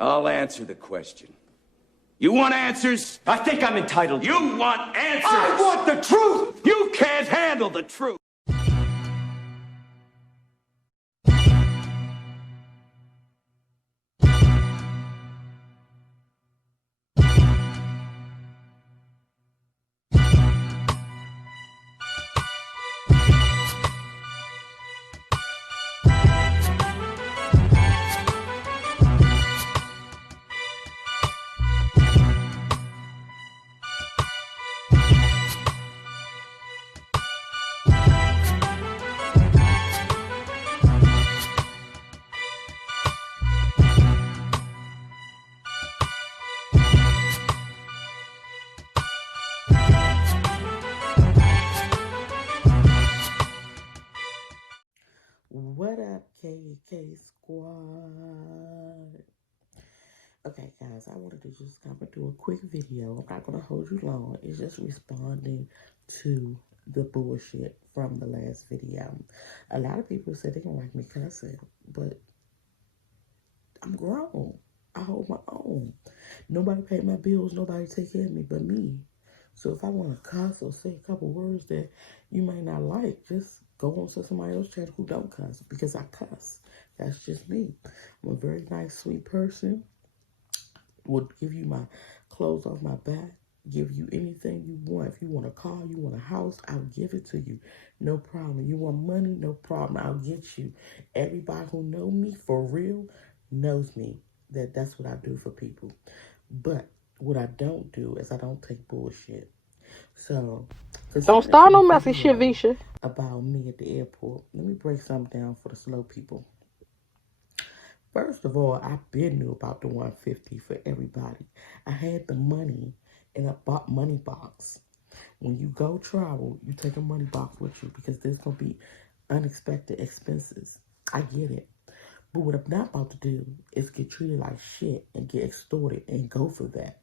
I'll answer the question. You want answers? I think I'm entitled. You want answers? I want the truth! You can't handle the truth. What up, KK Squad? Okay, guys, I wanted to just come and do a quick video. I'm not going to hold you long. It's just responding to the bullshit from the last video. A lot of people said they don't like me cussing, but I'm grown. I hold my own. Nobody paid my bills. Nobody take care of me but me. So if I want to cuss or say a couple words that you might not like, just go on to somebody else's channel who don't cuss, because I cuss. That's just me. I'm a very nice, sweet person. Would give you my clothes off my back, give you anything you want. If you want a car, you want a house, I'll give it to you. No problem. You want money? No problem. I'll get you. Everybody who know me for real knows me. That's what I do for people. But what I don't do is I don't take bullshit. So, don't start no messy shit, Visha. About me at the airport. Let me break something down for the slow people. First of all, I been knew about the 150 for everybody. I had the money in a money box. When you go travel, you take a money box with you because there's going to be unexpected expenses. I get it. But what I'm not about to do is get treated like shit and get extorted and go for that.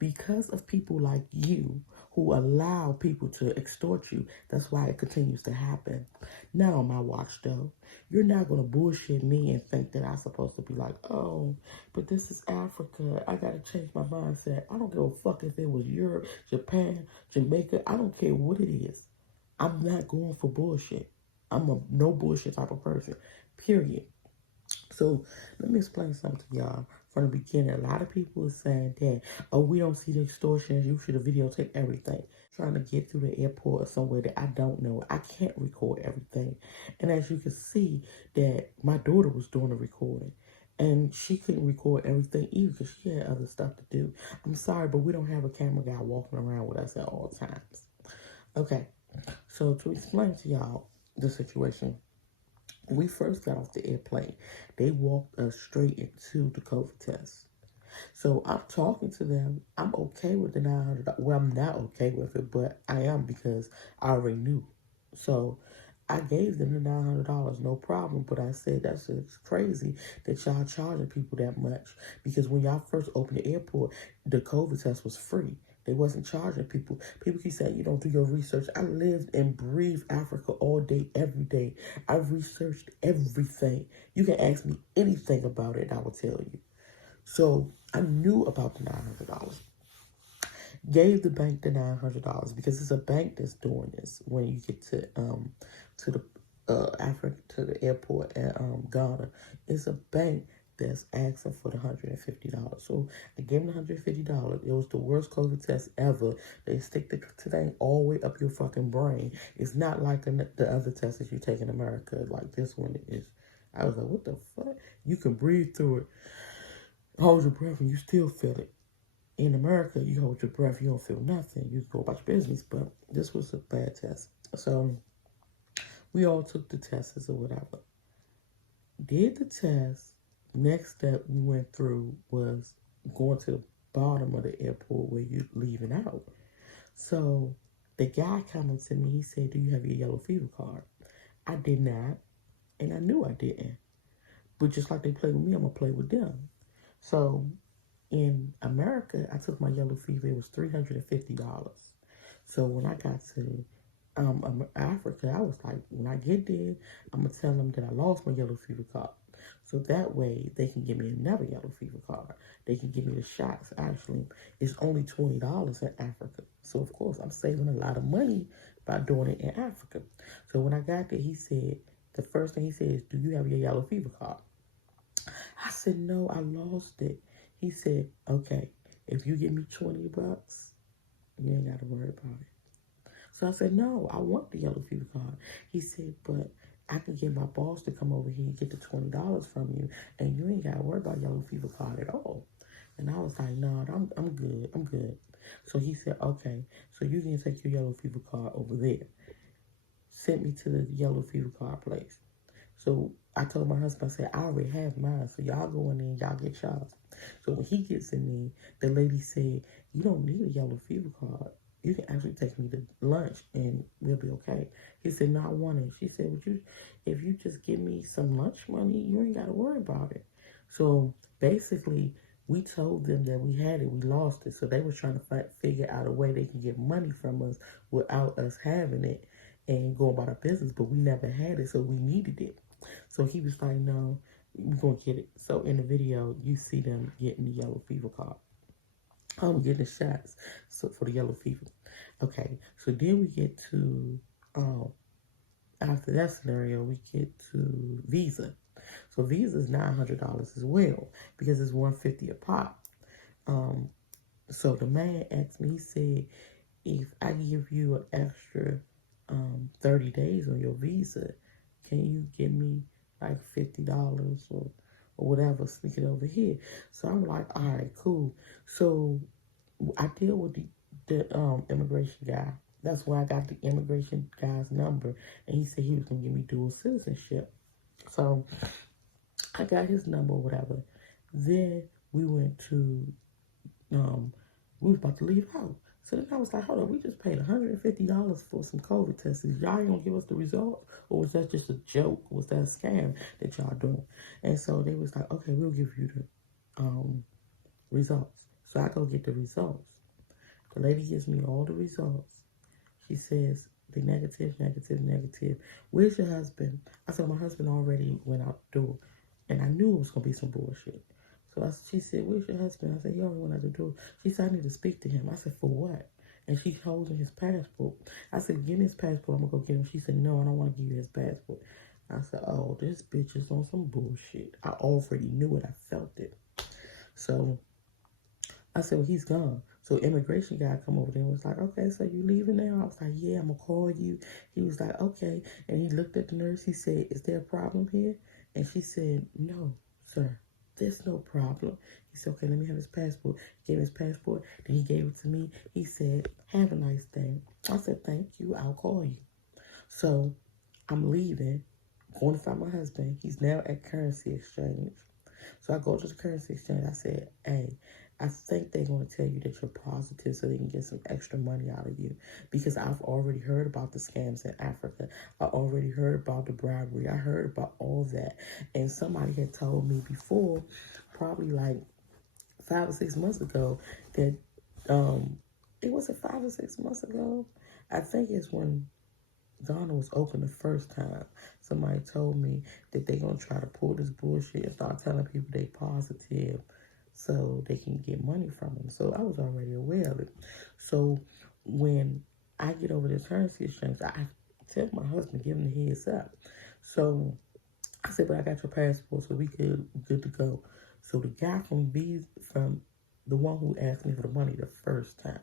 Because of people like you who allow people to extort you, that's why it continues to happen. Not on my watch, though. You're not going to bullshit me and think that I'm supposed to be like, oh, but this is Africa. I got to change my mindset. I don't give a fuck if it was Europe, Japan, Jamaica. I don't care what it is. I'm not going for bullshit. I'm a no bullshit type of person, period. So let me explain something to y'all from the beginning. A lot of people are saying that, oh, we don't see the extortion. You should have videotaped everything. Trying to get through the airport or somewhere that I don't know. I can't record everything. And as you can see, that my daughter was doing the recording. And she couldn't record everything either because she had other stuff to do. I'm sorry, but we don't have a camera guy walking around with us at all times. Okay, so to explain to y'all the situation. When we first got off the airplane, they walked us straight into the COVID test. So I'm talking to them. I'm okay with the $900. Well, I'm not okay with it, but I am because I already knew. So I gave them the $900, no problem. But I said, that's just crazy that y'all charging people that much. Because when y'all first opened the airport, the COVID test was free. They wasn't charging people. People keep saying, you don't do your research. I lived and breathed Africa all day, every day. I researched everything. You can ask me anything about it and I will tell you. So I knew about the $900. Gave the bank the $900 because it's a bank that's doing this when you get to the Africa, to the airport at Ghana. It's a bank that's asking for the $150. So I gave them the $150. It was the worst COVID test ever. They stick the thing all the way up your fucking brain. It's not like the other tests that you take in America. Like this one is. I was like, what the fuck? You can breathe through it, hold your breath, and you still feel it. In America, you hold your breath, you don't feel nothing. You go about your business, but this was a bad test. So we all took the tests or whatever. Did the test. Next step we went through was going to the bottom of the airport where you're leaving out. So the guy coming to me, he said, do you have your yellow fever card? I did not, and I knew I didn't. But just like they play with me, I'm going to play with them. So in America, I took my yellow fever. It was $350. So when I got to Africa, I was like, when I get there, I'm going to tell them that I lost my yellow fever card. So that way they can give me another yellow fever card. they can give me the shots. Actually, it's only $20 in Africa. So, of course, I'm saving a lot of money by doing it in Africa. So, when I got there, he said, the first thing he said is, do you have your yellow fever card? I said, no, I lost it. He said, okay, if you give me $20, you ain't got to worry about it. So I said, no, I want the yellow fever card. He said, but I can get my boss to come over here and get the $20 from you, and you ain't got to worry about yellow fever card at all. And I was like, no, I'm good. I'm good. So he said, okay, so you can take your yellow fever card over there. Sent me to the yellow fever card place. So I told my husband, I said, I already have mine, so y'all go in there and y'all get shots. So when he gets in there, the lady said, you don't need a yellow fever card. You can actually take me to lunch and we'll be okay. He said, no, I want it. She said, if you just give me some lunch money, you ain't got to worry about it. So basically, we told them that we had it, we lost it. So they were trying to figure out a way they can get money from us without us having it and go about our business. But we never had it, so we needed it. So he was like, no, we're going to get it. So in the video, you see them getting the yellow fever card. I'm getting the shots for the yellow fever. Okay, so then we get to, after that scenario, we get to Visa. So Visa is $900 as well because it's $150 a pop. So the man asked me, he said, if I give you an extra 30 days on your Visa, can you give me like $50 or whatever, sneak it over here? So I'm like, all right, cool. So I deal with the immigration guy. That's where I got the immigration guy's number, and he said he was gonna give me dual citizenship. So I got his number or whatever. Then we went to we was about to leave out. So then I was like, hold on, we just paid $150 for some COVID tests. Y'all ain't gonna give us the result? Or was that just a joke? Was that a scam that y'all doing? And so they was like, okay, we'll give you the results. So I go get the results. The lady gives me all the results. She says, the negative, negative, negative. Where's your husband? I said, my husband already went out the door. And I knew it was gonna be some bullshit. So she said, where's your husband? I said, he already went out the door. She said, I need to speak to him. I said, for what? And she's holding his passport. I said, give me his passport. I'm going to go get him. She said, no, I don't want to give you his passport. I said, oh, this bitch is on some bullshit. I already knew it. I felt it. So I said, well, he's gone. So immigration guy come over there and was like, okay, so you leaving now? I was like, yeah, I'm going to call you. He was like, okay. And he looked at the nurse. He said, is there a problem here? And she said, no, sir. There's no problem. He said, okay, let me have his passport. He gave his passport. Then he gave it to me. He said, have a nice day. I said, thank you. I'll call you. So I'm leaving, going to find my husband. He's now at currency exchange. So I go to the currency exchange. I said, hey, I think they're going to tell you that you're positive so they can get some extra money out of you. Because I've already heard about the scams in Africa. I already heard about the bribery. I heard about all that. And somebody had told me before, probably like 5 or 6 months ago, that it wasn't 5 or 6 months ago. I think it's when Ghana was open the first time. Somebody told me that they're going to try to pull this bullshit and start telling people they positive so they can get money from them. So I was already aware of it. So when I get over this currency exchange, I tell my husband, give him the heads up. So I said, but I got your passport, so we good to go. So the guy from the one who asked me for the money the first time,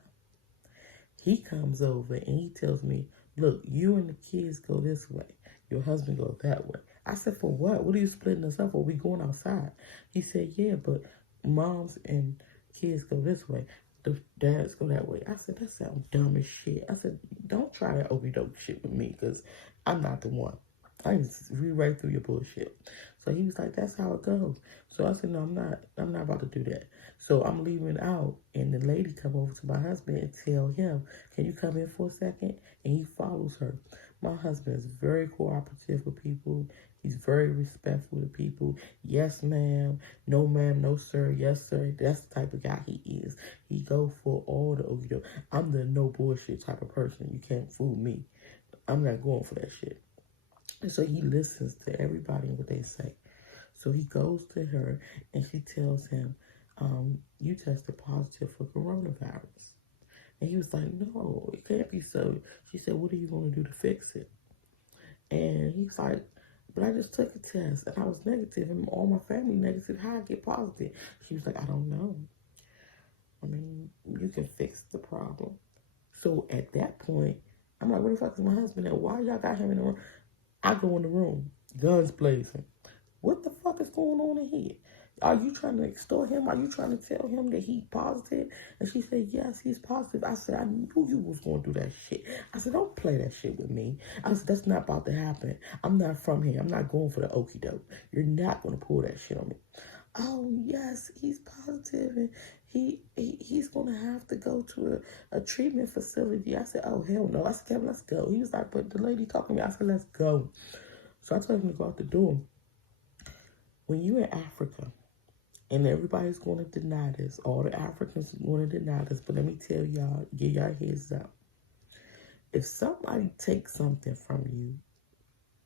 he comes over and he tells me, look, you and the kids go this way. Your husband goes that way. I said, for what? What are you splitting us up? Are we going outside? He said, yeah, but moms and kids go this way. The dads go that way. I said, that sounds dumb as shit. I said, don't try that okey-doke shit with me because I'm not the one. I can read right through your bullshit. So he was like, that's how it goes. So I said, no, I'm not about to do that. So I'm leaving out, and the lady come over to my husband and tell him, can you come in for a second? And he follows her. My husband is very cooperative with people. He's very respectful to people. Yes, ma'am. No, ma'am. No, sir. Yes, sir. That's the type of guy he is. He go for all the okey doke. I'm the no bullshit type of person. You can't fool me. I'm not going for that shit. And so he listens to everybody and what they say. So he goes to her and she tells him, you tested positive for coronavirus. And he was like, no, it can't be so. She said, what are you going to do to fix it? And he's like, but I just took a test and I was negative and all my family negative. How I get positive? She was like, I don't know. I mean, you can fix the problem. So at that point, I'm like, where the fuck is my husband at? Why y'all got him in the room? I go in the room, guns blazing. What the fuck is going on in here? Are you trying to extort him? Are you trying to tell him that he's positive? And she said, yes, he's positive. I said, I knew you was going to do that shit. I said, don't play that shit with me. I said, that's not about to happen. I'm not from here. I'm not going for the okie doke. You're not going to pull that shit on me. Oh, yes, he's positive and he's going to have to go to a treatment facility. I said, oh, hell no. I said, Kevin, let's go. He was like, but the lady talking to me. I said, let's go. So I told him to go out the door. When you're in Africa, and everybody's going to deny this, all the Africans are going to deny this, but let me tell y'all, give y'all heads up. If somebody takes something from you,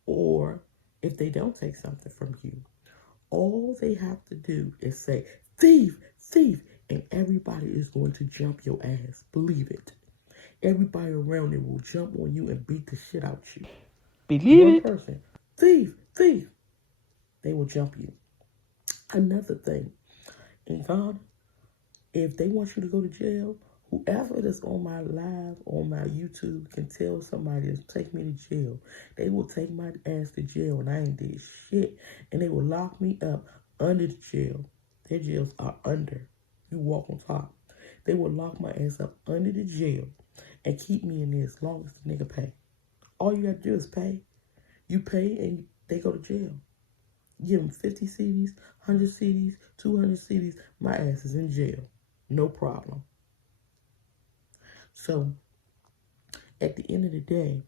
or if they don't take something from you, all they have to do is say, thief, thief, and everybody is going to jump your ass. Believe it. Everybody around it will jump on you and beat the shit out you. Believe One it. person, thief, thief, they will jump you. Another thing, in Ghana, if they want you to go to jail, whoever that's on my live, on my YouTube, can tell somebody to take me to jail. They will take my ass to jail and I ain't did shit. And they will lock me up under the jail. Their jails are under. You walk on top. They will lock my ass up under the jail and keep me in there as long as the nigga pay. All you gotta do is pay. You pay and they go to jail. Give them 50 CDs, 100 CDs, 200 CDs. My ass is in jail. No problem. So, at the end of the day,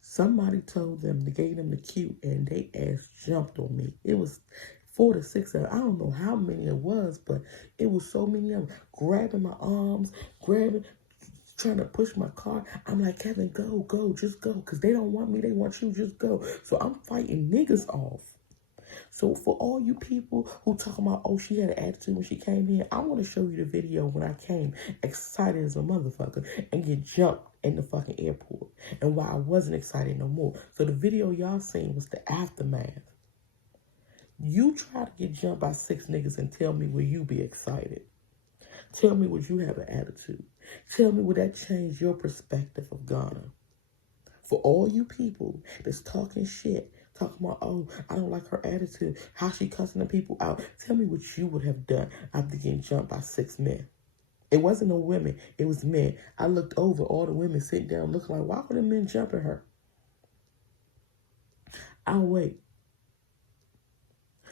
somebody told them, they gave them the cue, and they ass jumped on me. It was 4 to 6 of them. I don't know how many it was, but it was so many of them. Grabbing my arms, trying to push my car. I'm like, Kevin, go, just go. Because they don't want me, they want you, just go. So I'm fighting niggas off. So for all you people who talking about, oh, she had an attitude when she came here, I want to show you the video when I came excited as a motherfucker and get jumped in the fucking airport. And why I wasn't excited no more. So the video y'all seen was the aftermath. You try to get jumped by 6 niggas and tell me will you be excited. Tell me would you have an attitude. Tell me would that change your perspective of Ghana. For all you people that's talking shit, talking about, oh, I don't like her attitude, how she cussing the people out. Tell me what you would have done after getting jumped by 6 men. It wasn't no women, it was men. I looked over, all the women sitting down looking like, why were the men jumping her? I'll wait.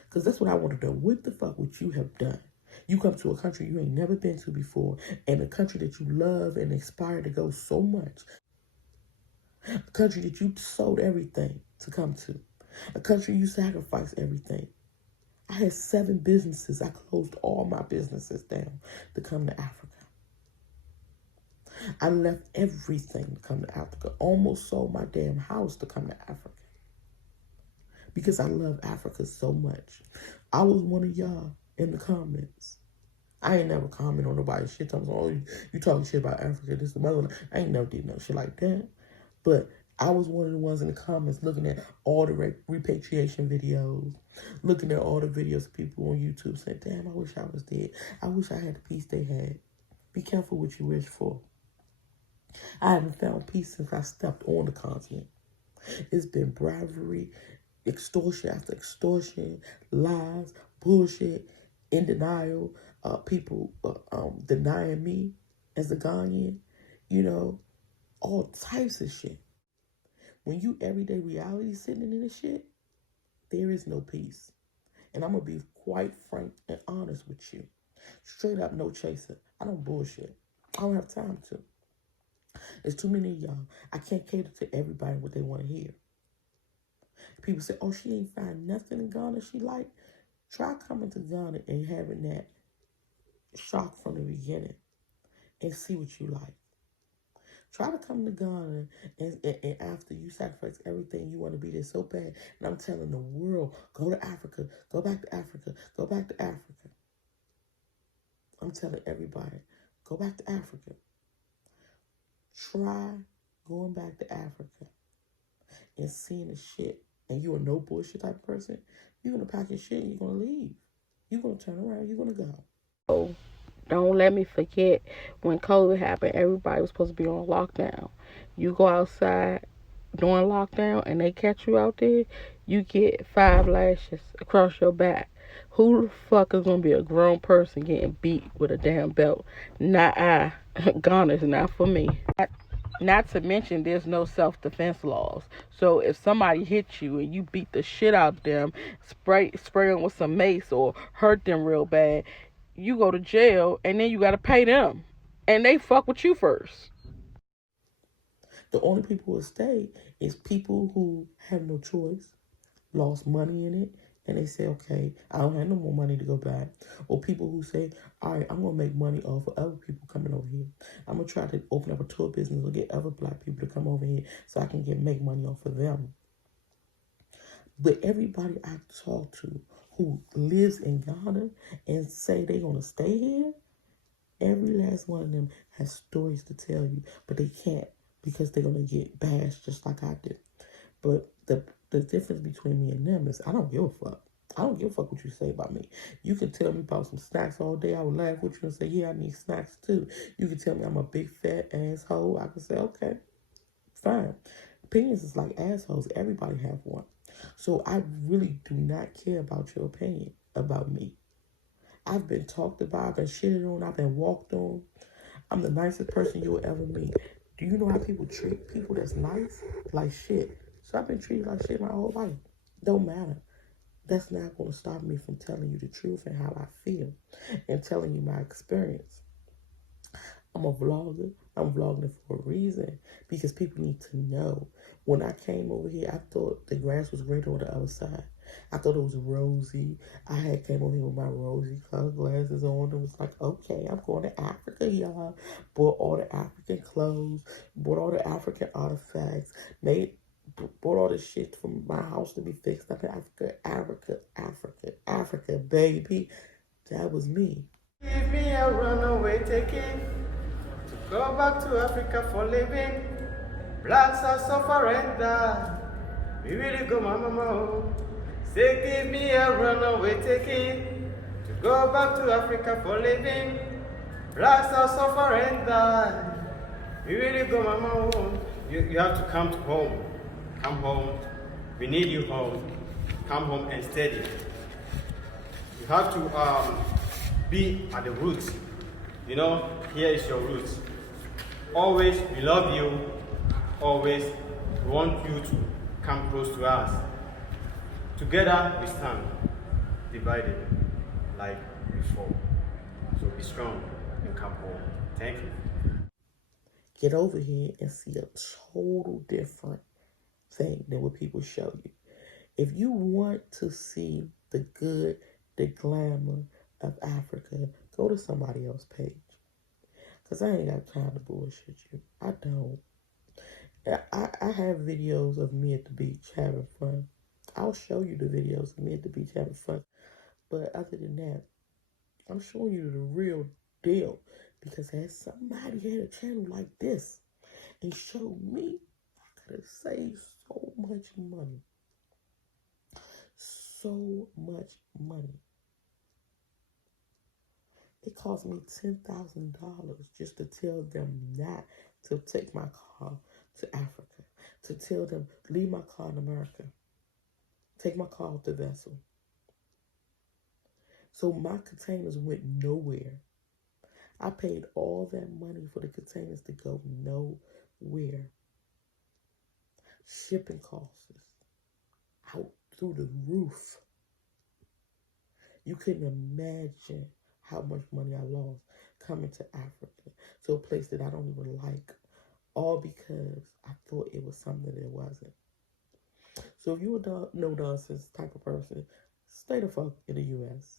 Because that's what I want to know. What the fuck would you have done? You come to a country you ain't never been to before, and a country that you love and aspire to go so much. A country that you sold everything to come to. A country you sacrificed everything. I had 7 businesses. I closed all my businesses down to come to Africa. I left everything to come to Africa. Almost sold my damn house to come to Africa. Because I love Africa so much. I was one of y'all in the comments. I ain't never comment on nobody's shit. I'm like, oh, you talking shit about Africa, this, the mother. I ain't never did no shit like that. But I was one of the ones in the comments looking at all the repatriation videos, looking at all the videos of people on YouTube saying, damn, I wish I was dead. I wish I had the peace they had. Be careful what you wish for. I haven't found peace since I stepped on the continent. It's been bribery, extortion after extortion, lies, bullshit, in denial, people denying me as a Ghanaian, all types of shit. When you everyday reality sitting in this shit, there is no peace. And I'm going to be quite frank and honest with you. Straight up, no chaser. I don't bullshit. I don't have time to. There's too many of y'all. I can't cater to everybody what they want to hear. People say, oh, she ain't find nothing in Ghana she like. Try coming to Ghana and having that shock from the beginning and see what you like. Try to come to Ghana and after you sacrifice everything, you want to be there so bad. And I'm telling the world, go to Africa, go back to Africa, go back to Africa. I'm telling everybody, go back to Africa. Try going back to Africa and seeing the shit. And you're a no bullshit type of person. You're gonna pack your shit and you're gonna leave. You're gonna turn around, you're gonna go. Oh, don't let me forget when COVID happened, everybody was supposed to be on lockdown. You go outside during lockdown and they catch you out there, you get 5 lashes across your back. Who the fuck is gonna be a grown person getting beat with a damn belt? Not I. Ghana's not for me. Not to mention, there's no self-defense laws. So if somebody hits you and you beat the shit out of them, spray them with some mace or hurt them real bad, you go to jail and then you gotta pay them, and they fuck with you first. The only people who will stay is people who have no choice, lost money in it, and they say, okay, I don't have no more money to go back. Or people who say, all right, I'm going to make money off of other people coming over here. I'm going to try to open up a tour business or get other black people to come over here so I can make money off of them. But everybody I talk to who lives in Ghana and say they're going to stay here, every last one of them has stories to tell you, but they can't because they're going to get bashed just like I did. But the difference between me and them is I don't give a fuck. I don't give a fuck what you say about me. You can tell me about some snacks all day. I would laugh with you and say, yeah, I need snacks too. You can tell me I'm a big fat asshole. I can say, okay, fine. Opinions is like assholes. Everybody have one. So I really do not care about your opinion about me. I've been talked about. I've been shitted on. I've been walked on. I'm the nicest person you'll ever meet. Do you know how people treat people that's nice? Like shit. So I've been treated like shit my whole life. Don't matter. That's not going to stop me from telling you the truth and how I feel and telling you my experience. I'm a vlogger. I'm vlogging for a reason because people need to know. When I came over here, I thought the grass was greener on the other side. I thought it was rosy. I had came over here with my rosy colored glasses on and was like, okay, I'm going to Africa, y'all. Bought all the African clothes, bought all the African artifacts, bought all the shit from my house to be fixed up in Africa, baby. That was me. Give me a runaway ticket to go back to Africa for living. Blacks are suffering die. We really go, mama. Say, give me a runaway ticket to go back to Africa for living. Blacks are suffering die. We really go, mama. You have to come to home. Come home. We need you home. Come home and steady. You have to be at the roots. You know, here is your roots. Always, we love you. Always, we want you to come close to us. Together, we stand. Divided, like before. So be strong and come home. Thank you. Get over here and see a total different thing than what people show you. If you want to see the good, the glamour of Africa, go to somebody else's page. Because I ain't got time to bullshit you. I don't. I have videos of me at the beach having fun. I'll show you the videos of me at the beach having fun. But other than that, I'm showing you the real deal. Because as somebody had a channel like this and showed me, I could have saved so much money. So much money. It cost me $10,000 just to tell them not to take my car to Africa. To tell them, leave my car in America. Take my car off the vessel. So my containers went nowhere. I paid all that money for the containers to go nowhere. Shipping costs out through the roof. You couldn't imagine how much money I lost coming to Africa, to a place that I don't even like, all because I thought it was something that it wasn't. So if you're a no-nonsense type of person, stay the fuck in the U.S.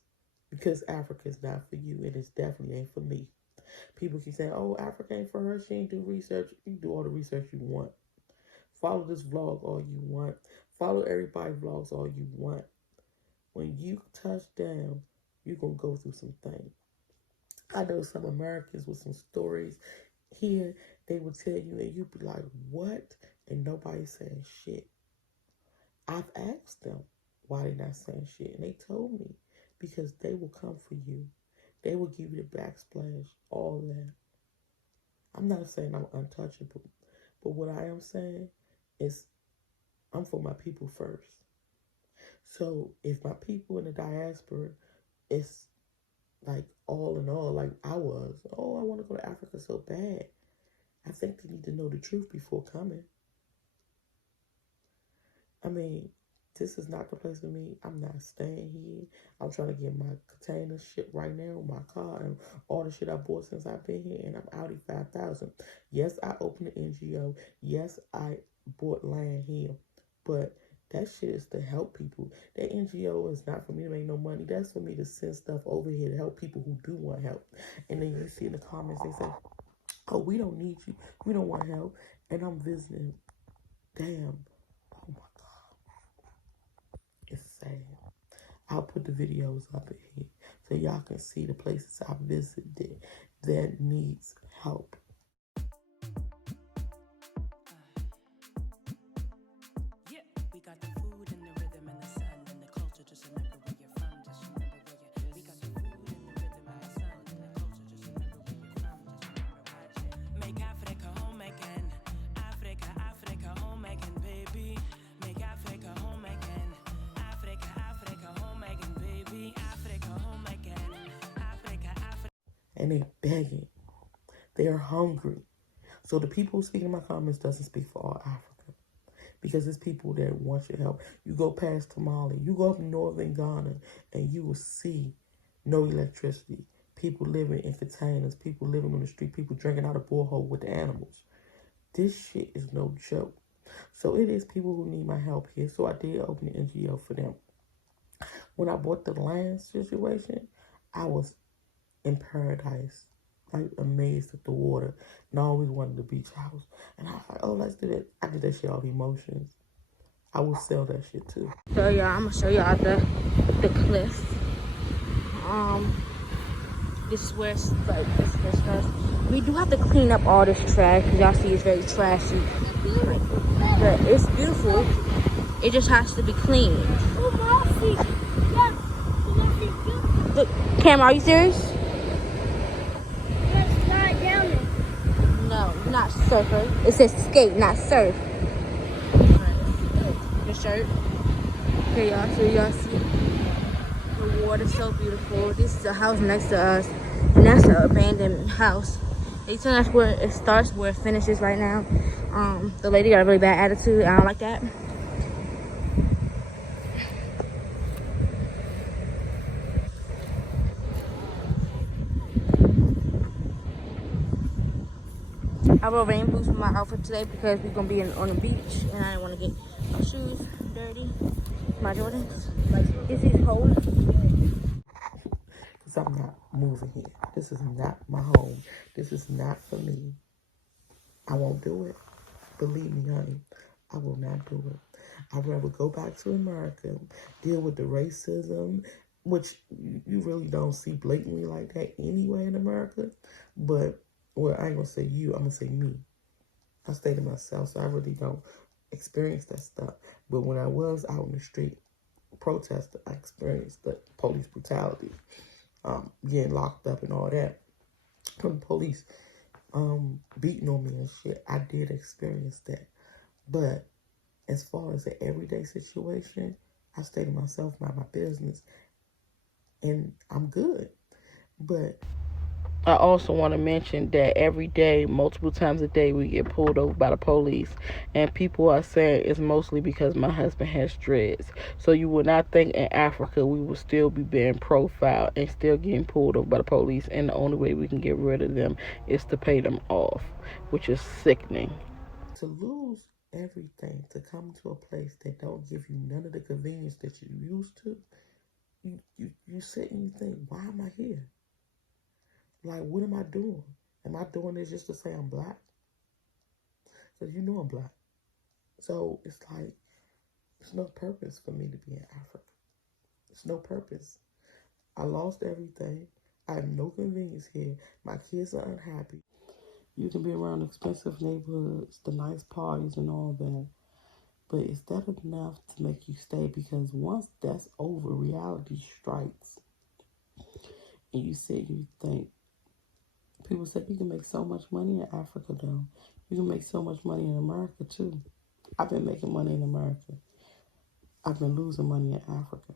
because Africa is not for you, and it definitely ain't for me. People keep saying, oh, Africa ain't for her, she ain't do research. You do all the research you want. Follow this vlog all you want. Follow everybody's vlogs all you want. When you touch down, you're going to go through some things. I know some Americans with some stories here, they will tell you and you be like, what? And nobody's saying shit. I've asked them why they not saying shit, and they told me because they will come for you. They will give you the backsplash, all that. I'm not saying I'm untouchable, but what I am saying is I'm for my people first. So if my people in the diaspora is like all in all, like I was, oh, I want to go to Africa so bad. I think they need to know the truth before coming. I mean, this is not the place for me. I'm not staying here. I'm trying to get my container shipped right now, my car, and all the shit I bought since I've been here, and I'm Audi 5000. Yes, I opened an NGO. Yes, I bought land here. But that shit is to help people. That NGO is not for me to make no money. That's for me to send stuff over here to help people who do want help. And then you see in the comments, they say, oh, we don't need you. We don't want help. And I'm visiting. Damn. Oh my God. It's sad. I'll put the videos up in here so y'all can see the places I visited that needs help. Yeah, we got the food and the rhythm and the sun and the culture. Just remember where you're from. Just remember where you're. We got the food and the rhythm and the sun and the culture. Just remember where you're from. Just remember where you're. Make Africa home again. Africa, Africa home again, baby. Make Africa home again. Africa, Africa home again, baby. Africa home again. Africa, Africa. And they begging. They are hungry. So the people who speak in my comments doesn't speak for all Africa. Because it's people that want your help. You go past Tamale, you go up in northern Ghana, and you will see no electricity. People living in containers, people living on the street, people drinking out of borehole with the animals. This shit is no joke. So it is people who need my help here. So I did open an NGO for them. When I bought the land situation, I was in paradise, like amazed at the water, and I always wanted the beach house. And I was like, oh, let's do that. I did that shit off emotions. I will sell that shit too. So y'all, I'm gonna show y'all the cliffs. This is where it's like this starts. We do have to clean up all this trash because y'all see it's very trashy. But it's beautiful. It just has to be cleaned. Look, Cam, are you serious? No, not surfer. It says skate, not surf. The shirt. Okay, y'all. So y'all see the water's so beautiful. This is a house next to us, and that's an abandoned house. They tell us where it starts, where it finishes right now. The lady got a really bad attitude. I don't like that. I wore rain boots for my outfit today because we're gonna be on the beach, and I didn't want to get my shoes dirty. My Jordans. Is these cold? Because I'm not moving here. This is not my home. This is not for me. I won't do it. Believe me, honey. I will not do it. I'd rather go back to America, deal with the racism, which you really don't see blatantly like that anyway in America. But, well, I ain't going to say you. I'm going to say me. I stay to myself, so I really don't experience that stuff. But when I was out in the street protesting, I experienced the police brutality, getting locked up and all that. From the police beating on me and shit, I did experience that. But as far as the everyday situation, I stay to myself, mind my business, and I'm good. But I also want to mention that every day, multiple times a day, we get pulled over by the police. And people are saying it's mostly because my husband has dreads. So you would not think in Africa we would still be being profiled and still getting pulled over by the police. And the only way we can get rid of them is to pay them off, which is sickening. To lose everything, to come to a place that don't give you none of the convenience that you're used to, you sit and you think, why am I here? Like, what am I doing? Am I doing this just to say I'm black? Because you know I'm black. So it's like, there's no purpose for me to be in Africa. There's no purpose. I lost everything. I have no convenience here. My kids are unhappy. You can be around expensive neighborhoods, the nice parties and all that. But is that enough to make you stay? Because once that's over, reality strikes. And you sit and you think, people say you can make so much money in Africa though. You can make so much money in America too. I've been making money in America. I've been losing money in Africa.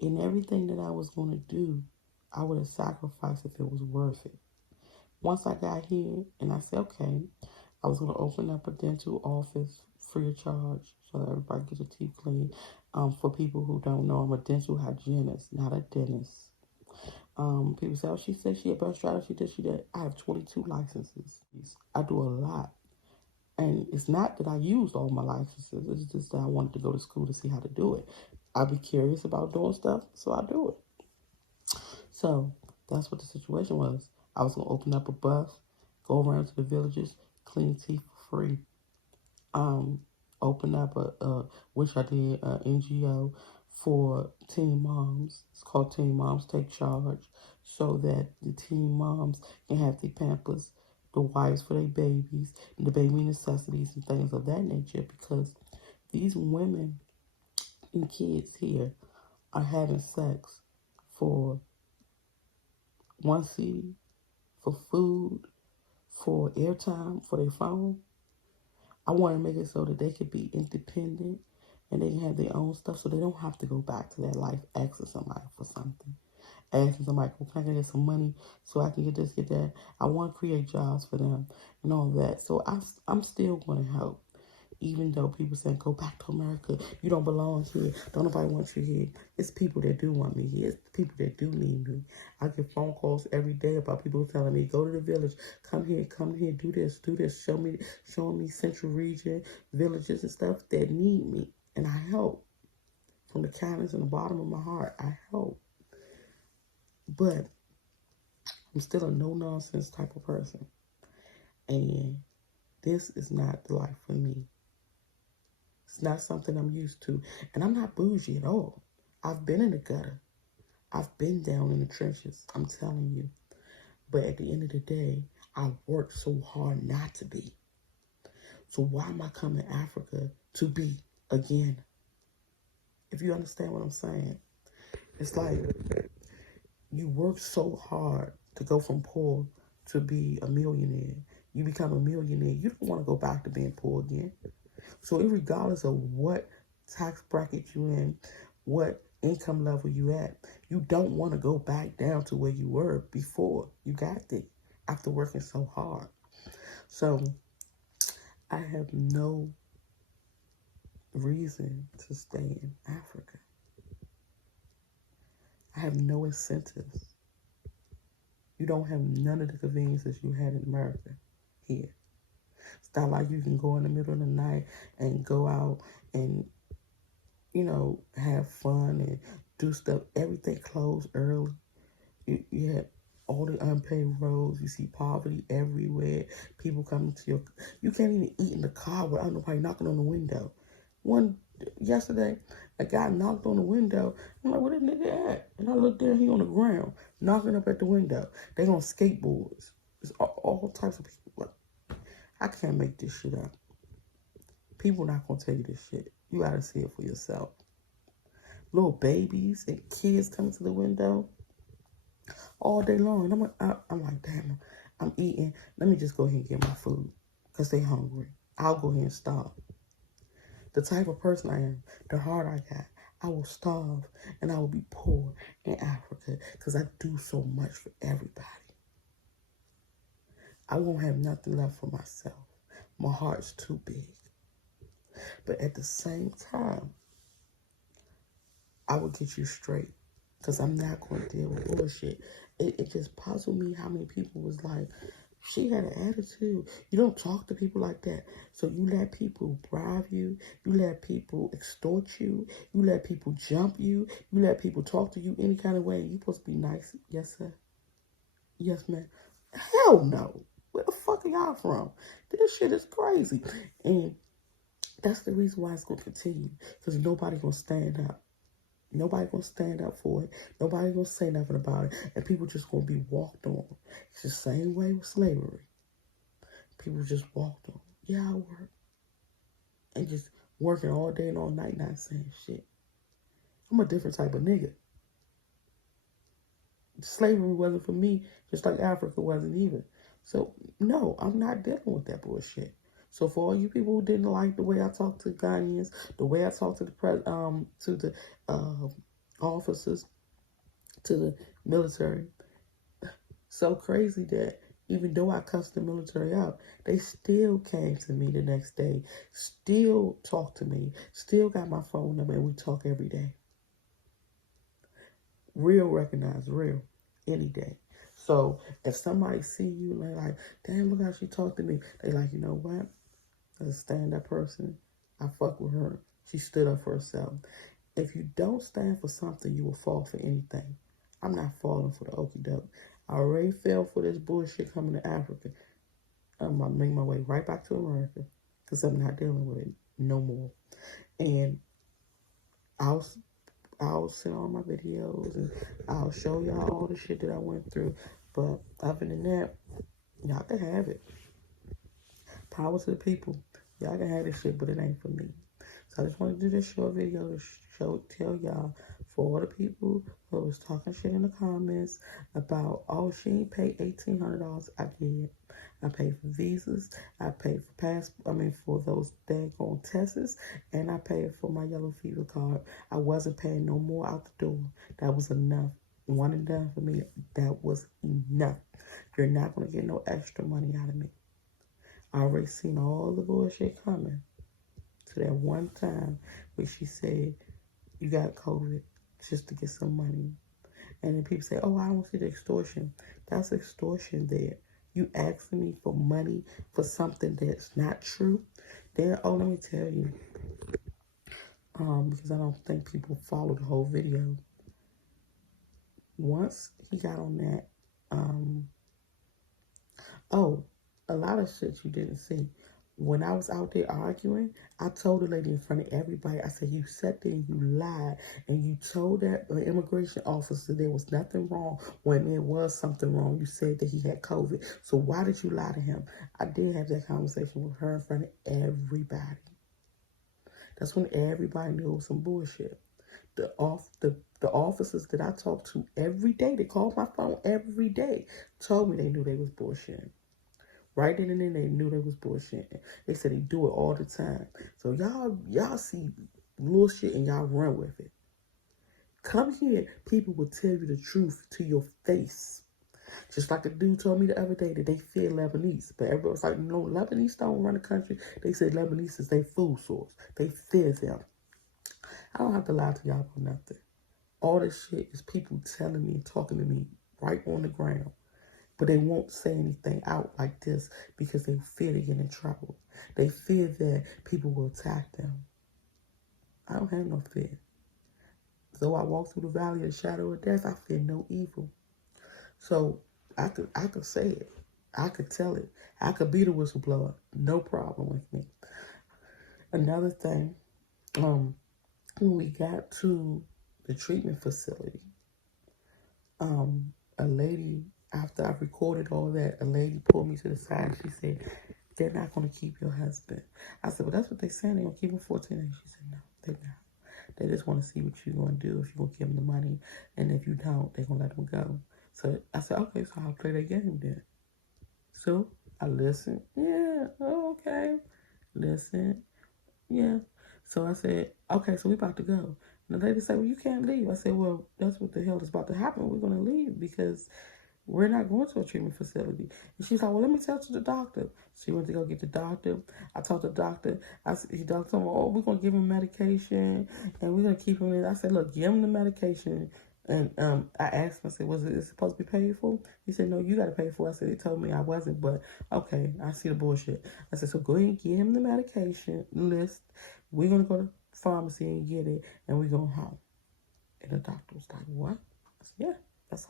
And everything that I was going to do, I would have sacrificed if it was worth it. Once I got here and I said, okay, I was going to open up a dental office free of charge so that everybody gets their teeth clean. For people who don't know, I'm a dental hygienist, not a dentist. People say, oh, she said she a bus driver, she did. I have 22 licenses. I do a lot. And it's not that I used all my licenses. It's just that I wanted to go to school to see how to do it. I'd be curious about doing stuff, so I do it. So that's what the situation was. I was going to open up a bus, go around to the villages, clean teeth for free. Open up which I did, a NGO for teen moms. It's called Teen Moms Take Charge, so that the teen moms can have the pampers, the wipes for their babies, and the baby necessities and things of that nature, because these women and kids here are having sex for one CD, for food, for airtime, for their phone. I want to make it so that they could be independent and they can have their own stuff, so they don't have to go back to that life asking somebody for something. Asking somebody, well, can I get some money so I can get this, get that? I want to create jobs for them and all that. So I'm still going to help. Even though people say, go back to America, you don't belong here, don't nobody want you here. It's people that do want me here. It's people that do need me. I get phone calls every day about people telling me, go to the village, come here, do this, showing me Central Region, villages and stuff that need me. And I help. From the kindness and the bottom of my heart, I help. But I'm still a no-nonsense type of person. And this is not the life for me. It's not something I'm used to. And I'm not bougie at all. I've been in the gutter. I've been down in the trenches. I'm telling you. But at the end of the day, I worked so hard not to be. So why am I coming to Africa to be again? If you understand what I'm saying. It's like you work so hard to go from poor to be a millionaire. You become a millionaire. You don't want to go back to being poor again. So regardless of what tax bracket you in, what income level you at, you don't want to go back down to where you were before you got there after working so hard. So I have no reason to stay in Africa. I have no incentives. You don't have none of the conveniences you had in America here. It's not like you can go in the middle of the night and go out and, have fun and do stuff. Everything closed early. You had all the unpaid roads. You see poverty everywhere. People coming to you can't even eat in the car without nobody knocking on the window. Yesterday, a guy knocked on the window. I'm like, where that nigga at? And I looked there, he on the ground, knocking up at the window. They on skateboards. There's all types of people. I can't make this shit up. People not gonna tell you this shit. You gotta see it for yourself. Little babies and kids coming to the window all day long. And I'm like, damn, I'm eating. Let me just go ahead and get my food because they hungry. I'll go ahead and starve. The type of person I am, the heart I got, I will starve and I will be poor in Africa because I do so much for everybody. I won't have nothing left for myself. My heart's too big. But at the same time, I will get you straight because I'm not going to deal with bullshit. It just puzzled me how many people was like, she had an attitude. You don't talk to people like that. So you let people bribe you. You let people extort you. You let people jump you. You let people talk to you any kind of way. You supposed to be nice. Yes, sir. Yes, ma'am. Hell no. Where the fuck are y'all from? This shit is crazy. And that's the reason why it's going to continue. Because nobody going to stand up Nobody gonna stand up for it. Nobody gonna say nothing about it. And people just gonna be walked on. It's the same way with slavery. People just walked on. Yeah, I work. And just working all day and all night not saying shit. I'm a different type of nigga. Slavery wasn't for me, just like Africa wasn't either. So, no, I'm not dealing with that bullshit. So for all you people who didn't like the way I talked to Ghanaians, the way I talked to the officers, to the military, so crazy that even though I cussed the military out, they still came to me the next day, still talked to me, still got my phone number, and we talk every day. Real recognize real any day. So if somebody see you and they're like, damn, look how she talked to me, they like, you know what? As a stand-up person, I fuck with her. She stood up for herself. If you don't stand for something, you will fall for anything. I'm not falling for the okie doke. I already fell for this bullshit coming to Africa. I'm gonna make my way right back to America because I'm not dealing with it no more. And I'll send all my videos and I'll show y'all all the shit that I went through. But other than that, y'all can have it. Power to the people. Y'all can have this shit, but it ain't for me. So I just want to do this short video to tell y'all, for all the people who was talking shit in the comments about, oh, she ain't paid $1,800. I did. I paid for visas. I paid for those daggone tests, and I paid for my yellow fever card. I wasn't paying no more out the door. That was enough. One and done for me. That was enough. You're not gonna get no extra money out of me. I already seen all the bullshit coming. To that one time where she said, you got COVID just to get some money. And then people say, oh, I don't see the extortion. That's extortion there. You asking me for money for something that's not true. Then, oh, let me tell you. Because I don't think people follow the whole video. Once he got on that, a lot of shit you didn't see. When I was out there arguing, I told the lady in front of everybody, I said, you sat there and you lied, and you told that immigration officer there was nothing wrong when there was something wrong. You said that he had COVID. So why did you lie to him? I did have that conversation with her in front of everybody. That's when everybody knew it was some bullshit. The officers that I talked to every day, they called my phone every day, told me they knew they was bullshitting. Right then and then, they knew they was bullshitting. They said they do it all the time. So y'all see little shit and y'all run with it. Come here, people will tell you the truth to your face. Just like the dude told me the other day that they fear Lebanese. But everybody was like, no, Lebanese don't run the country. They said Lebanese is their food source. They fear them. I don't have to lie to y'all about nothing. All this shit is people telling me and talking to me right on the ground. But they won't say anything out like this because they fear they get in trouble. They fear that people will attack them. I don't have no fear. Though I walk through the valley of the shadow of death, I fear no evil. So I could say it. I could tell it. I could be the whistleblower. No problem with me. Another thing, when we got to the treatment facility, a lady, after I recorded all that, a lady pulled me to the side. She said, they're not going to keep your husband. I said, well, that's what they're saying. They're going to keep him 14 days. She said, no, they're not. They just want to see what you're going to do, if you're going to give them the money. And if you don't, they're going to let him go. So I said, okay, so I'll play that game then. So I listened. Yeah, okay. Listen. Yeah. So I said, okay, so we about to go. And the lady said, well, you can't leave. I said, well, that's what the hell is about to happen. We're going to leave because we're not going to a treatment facility. And she's like, well, let me tell to the doctor. She went to go get the doctor. I told the doctor. The doctor told me, oh, we're going to give him medication and we're going to keep him in. I said, look, give him the medication. And I asked him, I said, was it supposed to be paid for? He said, no, you got to pay for it. I said, they told me I wasn't, but okay, I see the bullshit. I said, so go ahead and get him the medication list. We're going to go to the pharmacy and get it, and we're going home. And the doctor was like, what? I said, yeah, that's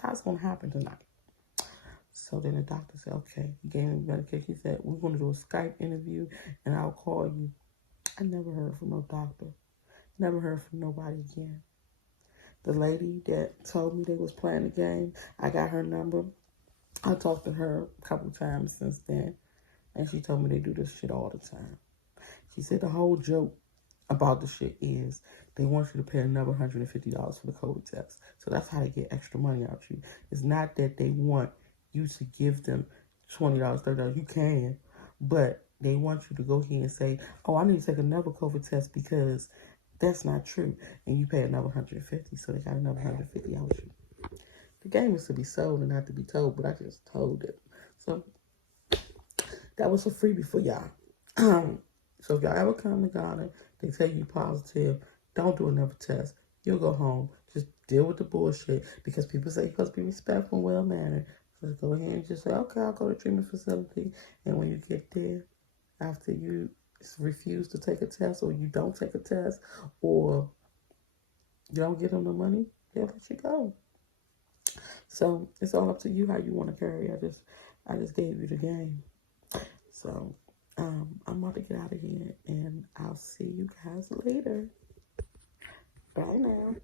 how it's going to happen tonight. So then the doctor said, okay, he gave me the medication. He said, we're going to do a Skype interview, and I'll call you. I never heard from no doctor. Never heard from nobody again. The lady that told me they was playing the game, I got her number. I talked to her a couple times since then, and she told me they do this shit all the time. She said the whole joke about the shit is they want you to pay another $150 for the COVID test. So that's how they get extra money out you. It's not that they want you to give them $20, $30. You can, but they want you to go here and say, oh, I need to take another COVID test because that's not true. And you pay another $150, so they got another $150 out you. The game is to be sold and not to be told, but I just told it. So that was a freebie for y'all. So if y'all ever come to Ghana, they tell you positive, don't do another test. You'll go home. Just deal with the bullshit because people say you're supposed to be respectful and well-mannered. So just go ahead and just say, okay, I'll go to treatment facility. And when you get there, after you refuse to take a test or you don't take a test or you don't give them the money, they'll let you go. So it's all up to you how you want to carry. I just gave you the game. So I'm about to get out of here and I'll see you guys later. Bye now.